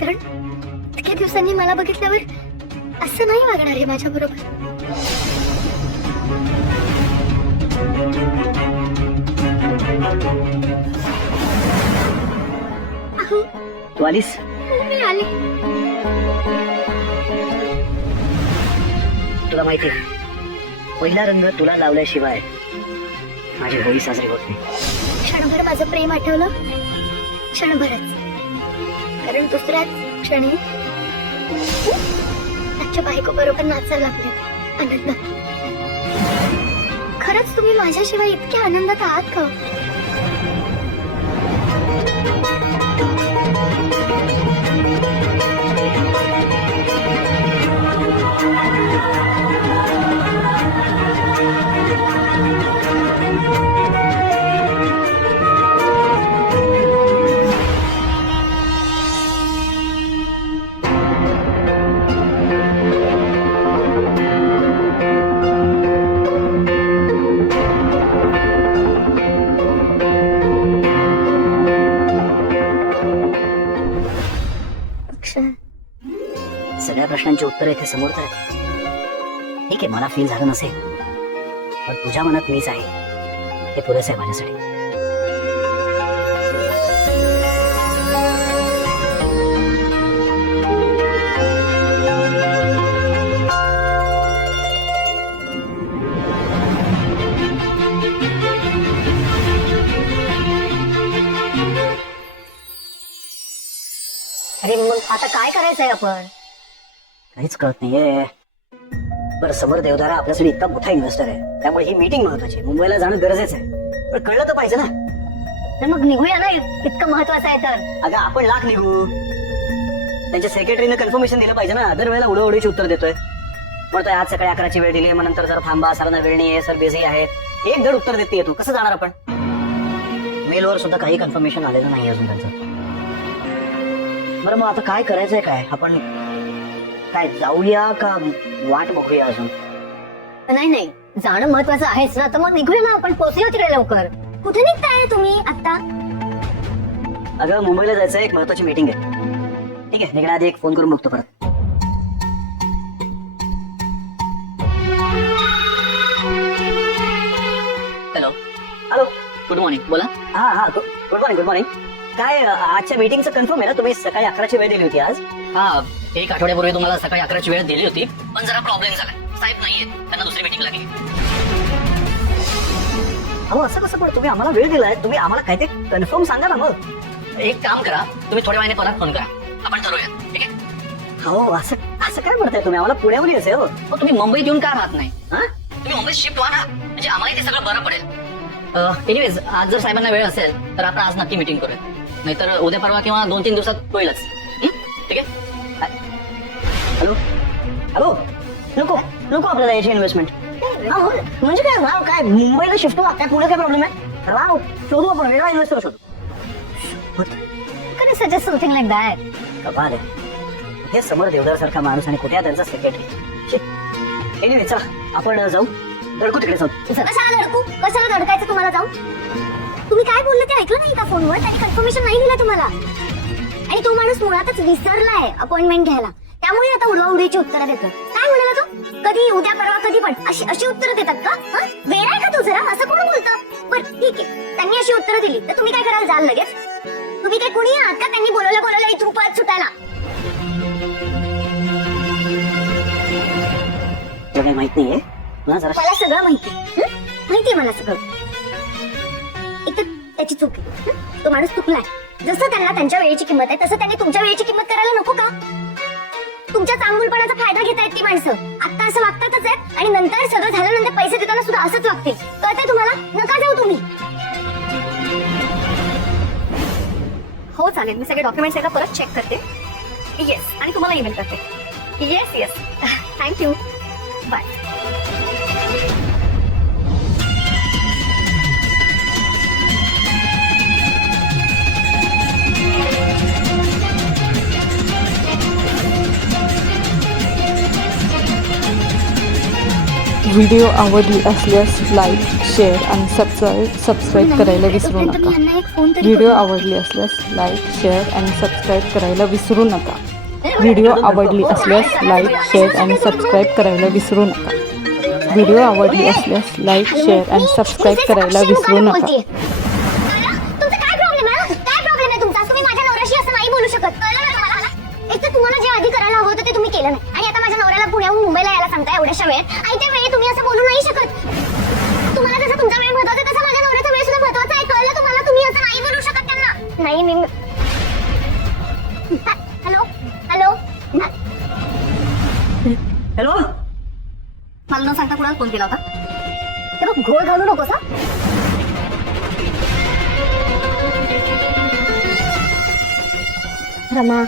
कारण इतक्या दिवसांनी मला बघितल्यावर असं नाही वागणार आहे माझ्या बरोबर. तू आलीस? मी आले. तुला माहिती पहिला रंग तुला लावल्याशिवाय माझी होळी साजरी होत नाही. क्षणभर माझं प्रेम आठवलं, क्षणभरच. कारण दुसऱ्याच क्षणी आजच्या बायको बरोबर नाचायला लागले आनंदात. खरंच तुम्ही माझ्याशिवाय इतक्या आनंदात आहात का? सगळ्या प्रश्नांची उत्तर इथे समोर तर आहेत. ठीक आहे, मला फील झालं नसेल, पण तुझ्या मनात मीच आहे हे पुरेसं आहे माझ्यासाठी. अरे मग आता काय करायचंय आपण? काहीच कळत नाहीये. बरं, समर देवदारा आपल्यासाठी इतका मोठा इन्व्हेस्टर आहे, त्यामुळे ही मीटिंग महत्वाची आहे. मुंबईला जाणं गरजेचं आहे, पण कळलं तर पाहिजे ना. तर मग निघूया ना, इतकं महत्वाचं आहे तर. अगं आपण लाख निघू. त्यांच्या सेक्रेटरीने कन्फर्मेशन दिलं पाहिजे ना. दर वेळेला उडवडीची उत्तर देतोय. म्हणतोय आज सकाळी 11ची वेळ दिली, मग नंतर जरा थांबा, सरांना वेळ नाही आहे, सर बिझी आहे. एक धड उत्तर देते तू. कसं जाणार आपण? मेलवर सुद्धा काही कन्फर्मेशन आलेलं नाही अजून त्यांचं. बरं, मग आता काय करायचंय? काय आपण काय जाऊया का वाट बघूया अजून? नाही नाही, जाणं महत्वाचं आहेच ना. तर मग निघूया ना, आपण पोहोचूया तिकडे लवकर. कुठे निघताय तुम्ही आता? अगं मुंबईला जायचं, एक महत्वाची मीटिंग आहे. ठीक आहे, निघण्याआधी एक फोन करून बघतो परत. Hello hello, good morning. बोला. हा गुड मॉर्निंग. काय आजच्या मीटिंगचं कन्फर्म आहे ना? तुम्ही सकाळी 11ची वेळ दिली होती आज. हा, एक आठवड्यापूर्वी तुम्हाला सकाळी 11ची वेळ दिली होती, पण जरा प्रॉब्लेम झालाय. साहेब नाहीये, त्यांना दुसरी मीटिंग लागली. अहो असं कसं? पण तुम्ही आम्हाला वेळ दिलाय, तुम्ही आम्हाला काय ते कन्फर्म सांगा ना. मग एक काम करा, तुम्ही थोड्या वेळाने परत फोन करा, आपण ठरवूया. ठीक आहे? हो, असं काय म्हणताय तुम्ही? आम्हाला पुण्यावर यायचंय. हो, मग तुम्ही मुंबईत येऊन का राहत नाही? हा? तुम्ही मुंबईत शिफ्ट व्हा ना, म्हणजे आम्हाला ते सगळं बरं पडेल. एनिवेज, आज जर साहेबांना वेळ असेल तर आपण आज नक्की मीटिंग करूया, नाहीतर उद्या परवा किंवा 2-3 दिवसात होईलच. ठीक आहे? हॅलो, नको आपल्याला याची इन्व्हेस्टमेंट. म्हणजे काय मुंबईला शिफ्ट व्हा, काय पुढे काय प्रॉब्लेम आहे? राव, शोधू आपण, वेगळा इन्व्हेस्टर शोधू. Can you suggest something like that? कमाल आहे. हे समर देवदार सारखा माणूस आणि कुठे त्यांचा सेक्रेटरी. एनिवे, चला आपण जाऊ, धडकू तिकडे जाऊ. कशाला धडकायचं तुम्हाला? जाऊ. तुम्ही काय बोलले ते ऐकलं नाही का फोनवर? त्यांनी कन्फर्मेशन नाही दिलं तुम्हाला. आणि तो माणूस मुळातच विसरलाय अपॉइंटमेंट घ्यायला, त्यामुळे आता उडवाउडीची उत्तरं देतो. काय म्हणाला तो? कधी, उद्या, परवा, कधी पण अशी उत्तरं देतात का? वेळ आहे का तू जरा? असं कोण बोलतं? बरं ठीक आहे, त्यांनी अशी उत्तरं दिली तर तुम्ही काय कराल? जाल लगेच? तुम्ही काय कुणी आहात का त्यांनी बोलवलं इथून पळत सुटायला? तुला काही माहित नाहीये? मला सगळं माहितीये मला सगळं. एक तर त्याची चूक आहे. तो माणूस चुकलाय. जसं त्यांना त्यांच्या वेळेची किंमत आहे, तसं त्यांनी तुमच्या वेळेची किंमत करायला नको का? तुमच्या चांगुलपणाचा फायदा घेतायत ती माणसं. आता असं वागतातच आहेत आणि नंतर सगळं झाल्यानंतर पैसे देताना सुद्धा असंच वागतील. कळतंय तुम्हाला? नका जाऊ तुम्ही. हो चालेल, मी सगळे डॉक्युमेंट्स एकदा परत चेक करते. येस, आणि तुम्हाला ईमेल करते. Yes thank you, bye. व्हिडिओ आवडली असल्यास लाईक शेअर आणि सबस्क्राईब करायला विसरू तोपर्यंत मी नका. यांना एक फोन तरी व्हिडिओ आवडली असल्यास लाईक शेअर आणि सबस्क्राईब करायला विसरू नका. व्हिडिओ आवडली असल्यास लाईक शेअर आणि सबस्क्राईब करायला विसरू नका. व्हिडिओ आवडली असल्यास लाईक शेअर आणि सबस्क्राईब करायला विसरू नका. तुमचा काय प्रॉब्लेम आहे? काय प्रॉब्लेम आहे तुमचा? तुम्ही माझ्या नवऱ्याशी असं नाही बोलू शकत. कळलं ना तुम्हाला? एक तर तुम्हाला जे आधी करायला हवं होतं ते तुम्ही केलं नाही, आणि आता माझ्या नवऱ्याला पुण्याहून मुंबईला यायला सांगताय एवढ्याशा वेळेत. आणि त्या वेळी तुम्ही असं बोलू नाही शकत. तुम्हाला जसं तुमचा वेळ महत्वाचा आहे तसा माझ्या नवऱ्याचा वेळ सुद्धा महत्वाचा आहे. कळलं तुम्हाला? तुम्ही असं नाही बोलू शकत त्यांना. नाही मी हॅलो हॅलो हॅलो, मला न सांगता कुणाला फोन केला होता? ते बघ, घोळ घालू नकोस हा. रमा,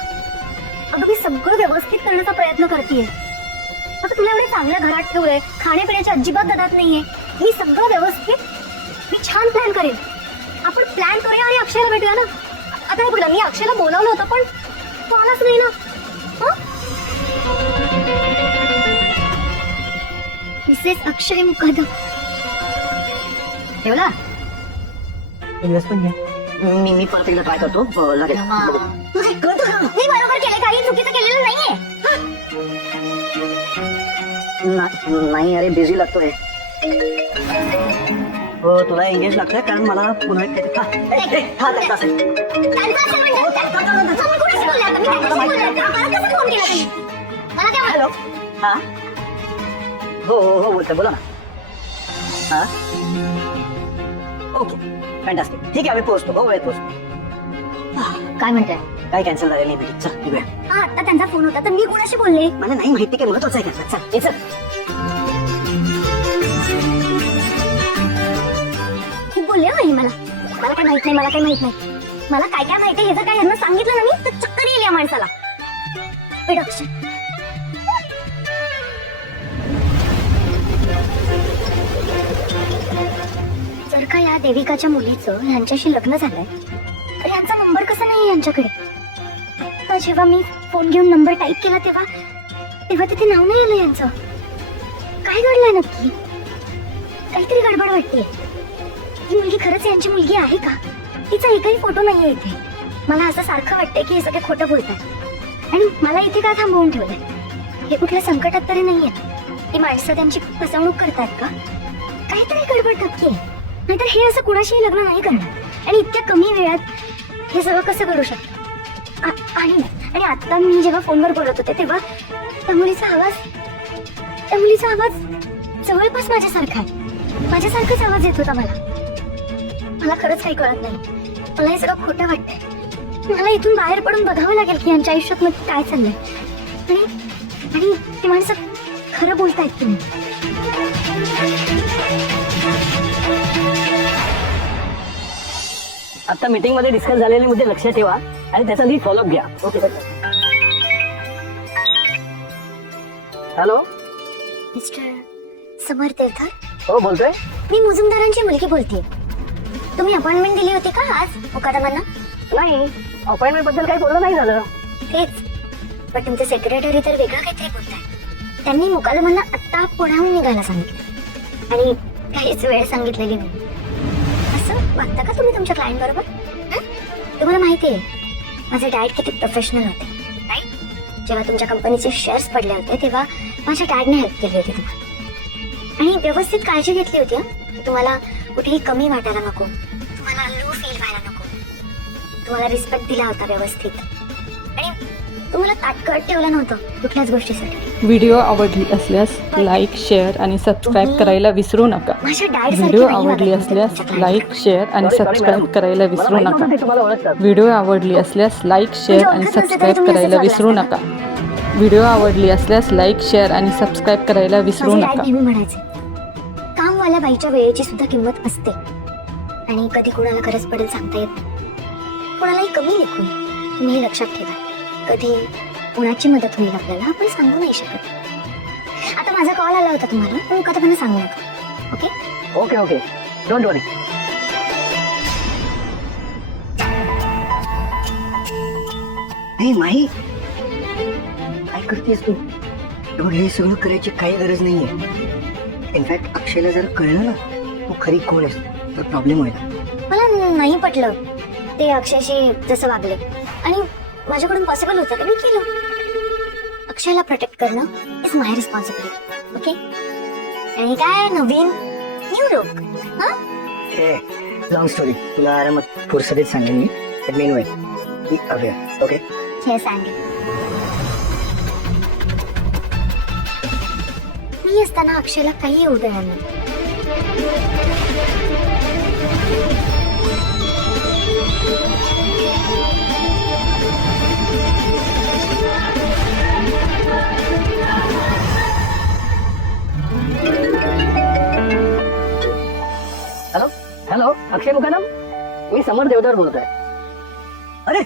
अगं मी सगळं व्यवस्थित करण्याचा प्रयत्न करतेय. आता तुला एवढे चांगल्या घरात ठेवलंय, खाण्यापिण्याची अजिबात ददात नाहीये. मी सगळं व्यवस्थित, मी छान प्लॅन करेन. आपण प्लॅन करूया आणि अक्षयला भेटूया ना. आता हे बघा, मी अक्षयला बोलावलं होतं पण तो आलाच नाही ना. मिसेस अक्षय मुकदम ठेवला? मी परत एकदा ट्राय करतो. लागेल. कळतं का? मी बरोबर केलंय, काही चुकीचं केलेलं नाहीये. नाही अरे, बिझी लागतोय. हो, तुला एंगेज लागतोय कारण मला पुन्हा त्यांचं असं म्हणतात. समोर कोणाशी बोलले आता? मी त्यांच्याशी बोलले. मला कसं फोन केला तुम्ही? मला काय हॅलो. हा, हो हो हो, बोलतोय, बोला ना. हा, ओके, फॅन्टास्टिक. ठीक आहे, आम्ही पोहोचतो. हो, वेळेत पोहोचतो. काय म्हणताय? काय कॅन्सल झालेली नाही मीटिंग. चल निघूया. हा, आता त्यांचा फोन होता तर मी कोणाशी बोलले? मला नाही माहिती, काय महत्वाचं आहे का? चल ये, चल. खूप बोलले हो ही मला. मला काय माहित नाही, मला काय माहित नाही. मला काय काय माहिती हे जर काय यांना सांगितलं ना मी तर चक्कर येईल या माणसाला. वेट अक्षय, जर का या देविकाच्या मुलीचं यांच्याशी लग्न झालंय तर यांचा नंबर कसा नाही यांच्याकडे? आता जेव्हा मी फोन घेऊन नंबर टाईप केला तेव्हा तेव्हा तिथे नाव नाही आलं यांचं. काय घडलंय नक्की? काहीतरी गडबड वाटते. ही मुलगी खरंच यांची मुलगी आहे का? तिचा एकही फोटो नाहीये इथे. मला असं सारखं वाटतंय की हे सगळे खोटं बोलतात आणि मला इथे का थांबवून ठेवलंय? हे कुठल्या संकटात तरी नाहीये? ही माणसं त्यांची फसवणूक करतात का? काहीतरी गडबड नक्की आहे. नाहीतर हे असं कुणाशीही लग्न नाही करणार आणि इतक्या कमी वेळात हे सगळं कसं घडू शकतं? आणि आता मी जेव्हा फोनवर बोलत होते तेव्हा त्या मुलीचा आवाज जवळपास माझ्यासारखा आहे. माझ्यासारखाच आवाज येत होता मला खरंच काही कळत नाही. मला हे सगळं खोटं वाटतंय. मला इथून बाहेर पडून बघावं लागेल की यांच्या आयुष्यात नक्की काय चाललंय आणि ती माणसं खरं बोलतायत की नाही. आता मीटिंग मध्ये डिस्कस झालेले मुद्दे लक्षात ठेवा आणि त्याचा नीट फॉलोअप घ्या. ओके. हॅलो, मिस्टर समर देवधर, हो बोलतोय. मी मुजुमदारांची मुलगी बोलते. तुम्ही अपॉइंटमेंट दिली होती का आज मुकादमांना? नाही, अपॉइंटमेंट बद्दल काही बोलणं नाही झालं. तेच, पण तुमचे सेक्रेटरी तर वेगळं काहीतरी बोलताय. त्यांनी मुकादमांना आत्ता पुण्याहून निघायला सांगितलं आणि काहीच वेळ सांगितलेली नाही. असं वागता का तुम्ही तुमच्या क्लायंट बरोबर? तुम्हाला माहिती आहे माझे डॅड किती प्रोफेशनल होते, राईट? जेव्हा तुमच्या कंपनीचे शेअर्स पडले होते तेव्हा माझ्या डॅडने हेल्प केली होती तुम्हाला आणि व्यवस्थित काळजी घेतली होती. तुम्हाला कुठेही कमी वाटायला नको, तुम्हाला लो फील व्हायला नको, तुम्हाला रिस्पेक्ट दिला होता व्यवस्थित आणि तुम्हाला ताटकळत ठेवलं नव्हतं कुठल्याच गोष्टीसाठी. व्हिडिओ आवडली असल्यास लाईक शेअर आणि सबस्क्राईब करायला विसरू नका. माझ्या डॅड व्हिडिओ आवडली असल्यास लाईक शेअर आणि सबस्क्राईब करायला विसरू नका. तुम्हाला ओळखतात. व्हिडिओ आवडली असल्यास लाईक शेअर आणि सबस्क्राईब करायला विसरू नका. व्हिडिओ आवडली असल्यास लाईक शेअर आणि सबस्क्राईब करायला विसरू माझे डॅड नका. नेहमी म्हणायचे कामवाल्या बाईच्या वेळेची सुद्धा किंमत असते आणि कधी कोणाला गरज पडेल सांगता येत नाही. कोणालाही कमी लेखू नये. तुम्ही हे लक्षात ठेवा. कधी कोणाची मदत होईल आपल्याला आपण सांगू नाही शकत. आता माझा कॉल आला होता तुम्हाला, पण मुकादमांना सांगू नका. ओके ओके ओके, डोंट वरी. हे माही, काय करतेस तू? एवढं हे सगळं करायची काही गरज नाहीये. इनफॅक्ट अक्षयला जर कळलं ना तू खरी कोण आहेस तर प्रॉब्लेम होईल. मला नाही पटलं ते अक्षयशी जसं वागले आणि माझ्याकडून पॉसिबल होतं का मी केलं. अक्षयला प्रोटेक्ट करणं इज माय रिस्पॉन्सिबिलिटी. ओके. आणि काय नवीन न्यू लुक. हा हे लॉंग स्टोरी तुला आरामात फुरसतीत सांगेन मी. But main way be aware. Okay. हे सांगे मी असताना अक्षयला काही येऊ देणार नाही. हॅलो हॅलो अक्षय मुकादम मी समर देवदार बोलतोय. अरे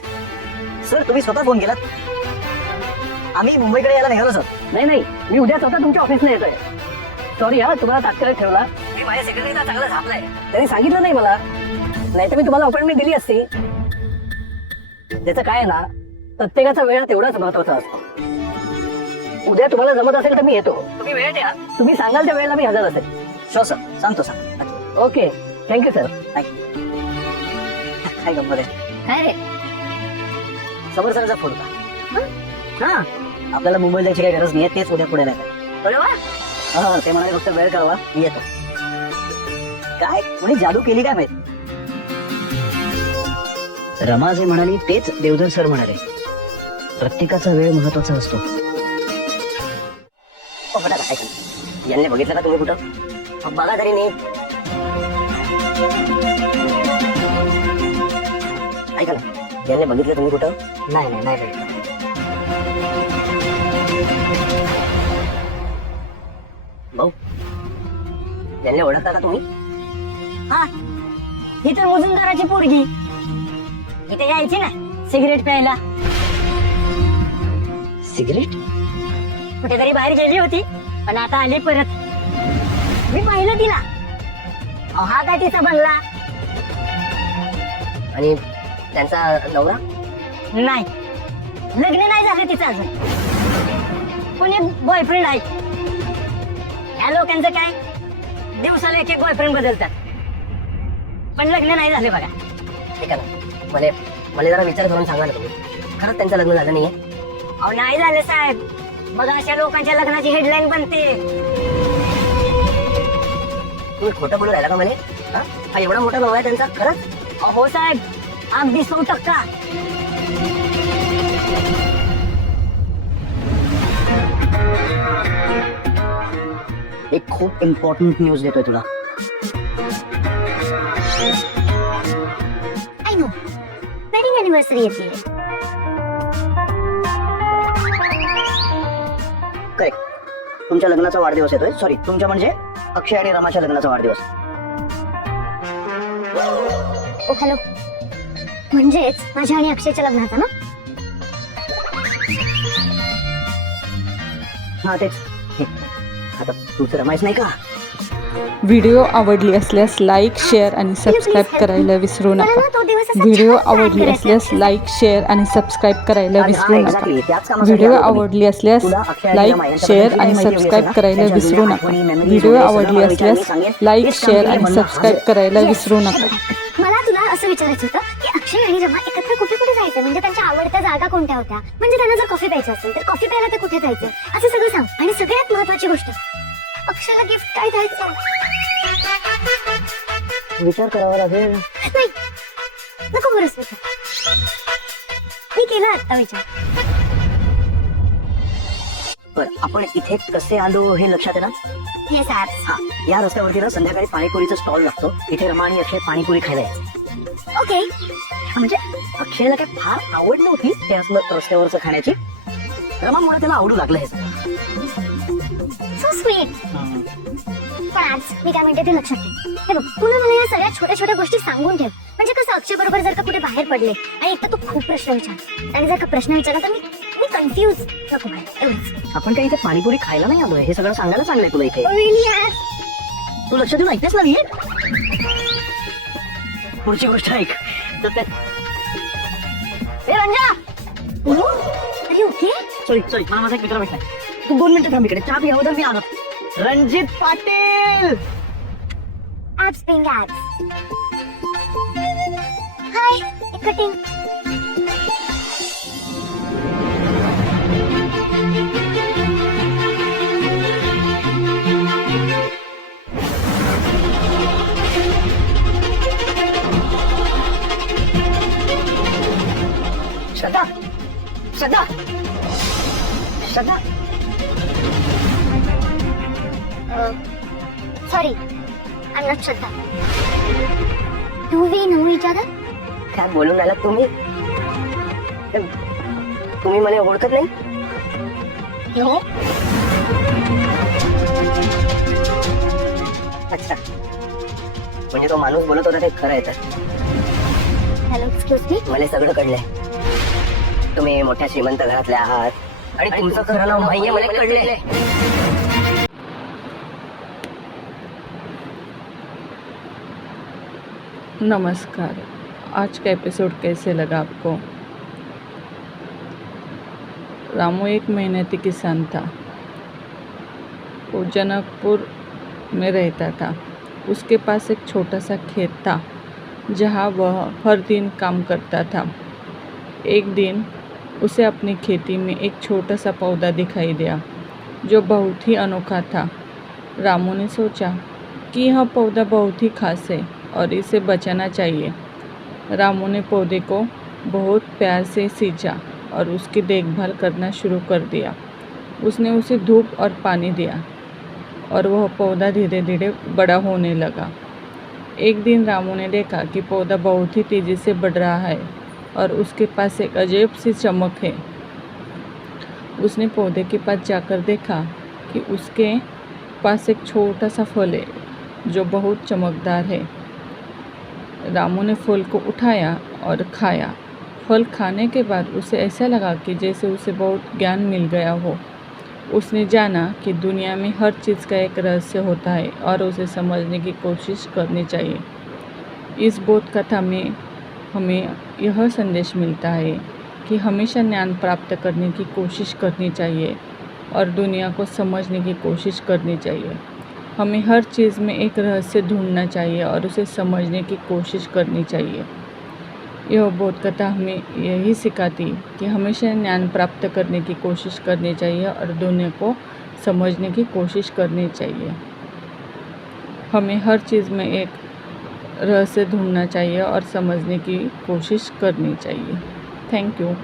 सर तुम्ही स्वतः फोन केलात. आम्ही मुंबईकडे यायला निघालो सर. नाही मी उद्या स्वतः तुमच्या ऑफिसला येतोय. सॉरी हा तुम्हाला तात्काळ ठेवला. मी माझ्या सेक्रेटरीला चांगला झापलाय. त्यांनी सांगितलं नाही मला नाही तर मी तुम्हाला अपॉइंटमेंट दिली असती. त्याचं काय आहे ना प्रत्येकाचा वेळ तेवढाच महत्वाचा असतो. उद्या तुम्हाला जमत असेल तर मी येतो. तुम्ही वेळ द्या. तुम्ही सांगाल त्या वेळेला मी हजर असेल. शो सर सांगतो सर. Okay thank you sir. काय गंमत आहे. काय रे समोर सरांचा फोन होता. हा आपल्याला मुंबईला जायची काही गरज नाही तेच उद्या पुढे नाही. हा ते म्हणाले फक्त वेळ कळवा मी येतो. काय म्हणे जादू केली काय माहित. रमा जे म्हणाली तेच देवधर सर म्हणाले. प्रत्येकाचा वेळ महत्वाचा असतो. यांनी बघितलं का तुम्ही कुठं. बघा तरी नीट. ऐका ना यांनी बघितलं तुम्ही कुठं. नाही बघितलं. भाऊ यांनी ओळखता का तुम्ही. हा ही तर मुजुमदाराची पोरगी इथे यायची ना सिगरेट प्यायला. सिगरेट कुठेतरी बाहेर गेली होती पण आता आली परत. मी पाहिलं तिला. हा काय तिचा बनला आणि त्यांचा नवरा. नाही लग्न नाही झालं तिचं अजून. कोणी बॉयफ्रेंड आहे. ह्या लोकांचं काय दिवसाला एक बॉयफ्रेंड बदलतात पण लग्न नाही झाले बघा. ऐका ना मला जरा विचार करून सांगा ना तुम्ही खरंच त्यांचं लग्न झालं नाहीये. अहो नाही झालं साहेब. बघा अशा लोकांच्या लग्नाची हेडलाईन बनते. तुम्ही खोटं बोलू राहिला का मला. हा एवढा मोठा भाऊ आहे त्यांचा खरंच. हो साहेब अगदी 100%. एक खूप इम्पॉर्टंट न्यूज देतोय तुला. आय नो वेडिंग अॅनिव्हर्सरी येते. करेक्ट तुमच्या लग्नाचा वाढदिवस येतोय. सॉरी तुमच्या म्हणजे अक्षय आणि रमाच्या लग्नाचा वाढदिवस. ओ हॅलो म्हणजेच माझ्या आणि अक्षयच्या लग्नाचा ना. हा तेच. आता तुमचं रमायच नाही का. व्हिडिओ आवडली असल्यास लाईक शेअर आणि सबस्क्राईब करायला विसरू मला नका. ना तो दिवस असा व्हिडिओ छान plan आवडली करायचा असल्यास आहे. लाईक शेअर आणि सबस्क्राईब करायला विसरू नका. एक्झॅक्टली त्याच कामासाठी व्हिडिओ आलो तुम्ही. आवडली असल्यास तुला अक्षय आणि लाईक रमा यांच्याबद्दल शेअर जी आणि माहिती हवी सबस्क्राईब असेल ना, करायला त्यांच्या विसरू जुन्या नका. आठवणी, memories व्हिडिओ वगैरे आवडली सगळं असल्यास मी सांगेन. लाईक तेच शेअर काम आणि केलं सबस्क्राईब म्हणून करायला Yes. विसरू नका. मला तुला असं विचारायचं होतं की अक्षय आणि रमा एकत्र कुठे कुठे जायचं. म्हणजे त्यांच्या आवडत्या जागा कोणत्या होत्या. म्हणजे त्यांना जर कॉफी प्यायचं असेल तर कॉफी प्यायला ते कुठे जायचं असं सगळं सांग. आणि सगळ्यात महत्वाची गोष्ट अक्षयला गिफ्ट काय द्यायचं. विचार करावा लागेल. नाही नको बरंच विचार. मी केला आता विचार. बरं आपण इथे कसे आलो हे लक्षात आहे ना. हे साहेब हा या रस्त्यावरती ना संध्याकाळी पाणीपुरीचा स्टॉल लागतो. इथे रमा आणि अक्षय पाणीपुरी खायला यायचे. ओके. म्हणजे अक्षयला काही फार आवड नव्हती हे असलं रस्त्यावरचं खाण्याची. रमामुळे त्याला आवडू लागलं हे. So sweet. पण आज मी काय म्हणते ते लक्षात ठेव. हे बघ पुन्हा मला या सगळ्या छोट्या छोट्या गोष्टी सांगून ठेव. म्हणजे कसं अक्षय बरोबर जर का कुठे बाहेर पडले आणि एक तर तू खूप प्रश्न विचार आणि जर का प्रश्न विचारला तर मी कन्फ्यूज नको व्हायला. एवढंच. आपण काही इथे पाणीपुरी खायला नाही आलोय हे सगळं सांगायला चांगलंय तुला इथे. Really यार. तू लक्ष देऊन ऐकतेस ना. पुढची गोष्ट ऐक. तर ते ए रंजा. अरे ओके. सॉरी मला माझा एक मित्र भेटलाय. तू 2 मिनिटं थांब इकडे. चहा पियावं तर मी आलो. रणजित पाटील. ऍप्स बिंग ऍप्स. Hi, cutting. Shraddha, Shraddha, Shraddha. Sorry, I am not Shraddha. Do we know each other? काय बोलून आलात तुम्ही? तुम्ही मला ओळखत नाही? नो. अच्छा, म्हणजे तो माणूस बोलत होता ते खरं आहे तर. Hello, excuse me. मला सगळं कळलंय. तुम्ही मोठ्या श्रीमंत घरातले आहात आणि तुमचं खरं नाव माहिती मला कळलंय. नमस्कार, आज का एपिसोड कैसे लगा आपको? रामू एक मेहनती किसान था। वो जनकपुर में रहता था। उसके पास एक छोटा सा खेत था जहाँ वह हर दिन काम करता था। एक दिन उसे अपनी खेती में एक छोटा सा पौधा दिखाई दिया जो बहुत ही अनोखा था। रामू ने सोचा कि यह पौधा बहुत ही खास है और इसे बचाना चाहिए। रामू ने पौधे को बहुत प्यार से सींचा और उसकी देखभाल करना शुरू कर दिया। उसने उसे धूप और पानी दिया और वह पौधा धीरे धीरे बड़ा होने लगा। एक दिन रामू ने देखा कि पौधा बहुत ही तेज़ी से बढ़ रहा है और उसके पास एक अजीब सी चमक है। उसने पौधे के पास जाकर देखा कि उसके पास एक छोटा सा फल है जो बहुत चमकदार है। रामू ने फल को उठाया और खाया। फल खाने के बाद उसे ऐसा लगा कि जैसे उसे बहुत ज्ञान मिल गया हो। उसने जाना कि दुनिया में हर चीज़ का एक रहस्य होता है और उसे समझने की कोशिश करनी चाहिए। इस बोध कथा में हमें यह संदेश मिलता है कि हमेशा ज्ञान प्राप्त करने की कोशिश करनी चाहिए और दुनिया को समझने की कोशिश करनी चाहिए। हमें हर चीज़ में एक रहस्य ढूंढना चाहिए और उसे समझने की कोशिश करनी चाहिए। यह बोध कथा हमें यही सिखाती कि हमेशा ज्ञान प्राप्त करने की कोशिश करनी चाहिए और दुनिया को समझने की कोशिश करनी चाहिए। हमें हर चीज़ में एक रहस्य ढूंढना चाहिए और समझने की कोशिश करनी चाहिए। Thank you.